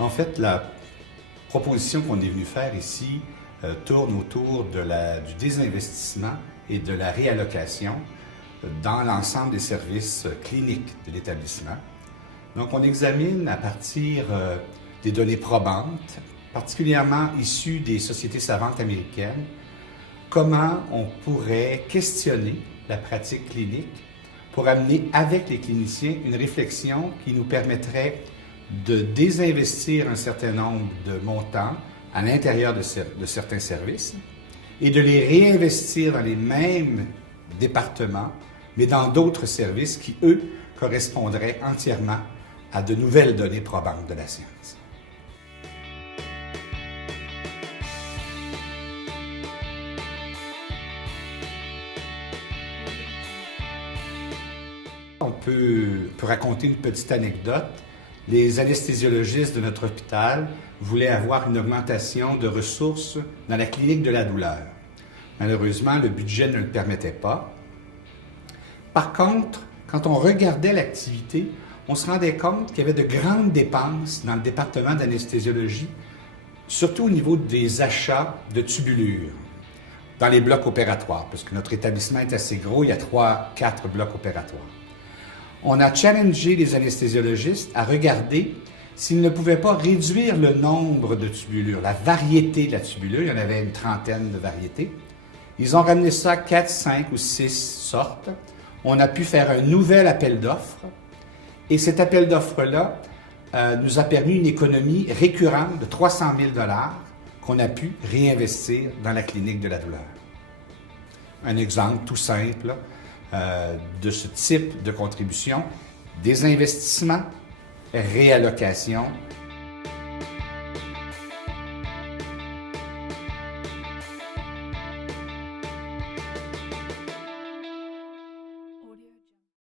En fait, la proposition qu'on est venu faire ici tourne autour du désinvestissement et de la réallocation dans l'ensemble des services cliniques de l'établissement. Donc, on examine à partir des données probantes, particulièrement issues des sociétés savantes américaines, comment on pourrait questionner la pratique clinique pour amener avec les cliniciens une réflexion qui nous permettrait de désinvestir un certain nombre de montants à l'intérieur de certains services et de les réinvestir dans les mêmes départements, mais dans d'autres services qui, eux, correspondraient entièrement à de nouvelles données probantes de la science. On peut raconter une petite anecdote. Les anesthésiologistes de notre hôpital voulaient avoir une augmentation de ressources dans la clinique de la douleur. Malheureusement, le budget ne le permettait pas. Par contre, quand on regardait l'activité, on se rendait compte qu'il y avait de grandes dépenses dans le département d'anesthésiologie, surtout au niveau des achats de tubulures dans les blocs opératoires, parce que notre établissement est assez gros, il y a 3-4 blocs opératoires. On a challengé les anesthésiologistes à regarder s'ils ne pouvaient pas réduire le nombre de tubulures, la variété de la tubulure. Il y en avait une trentaine de variétés. Ils ont ramené ça à 4, 5 ou 6 sortes. On a pu faire un nouvel appel d'offres. Et cet appel d'offres-là nous a permis une économie récurrente de 300 000 $ qu'on a pu réinvestir dans la clinique de la douleur. Un exemple tout simple de ce type de contribution, désinvestissement, réallocation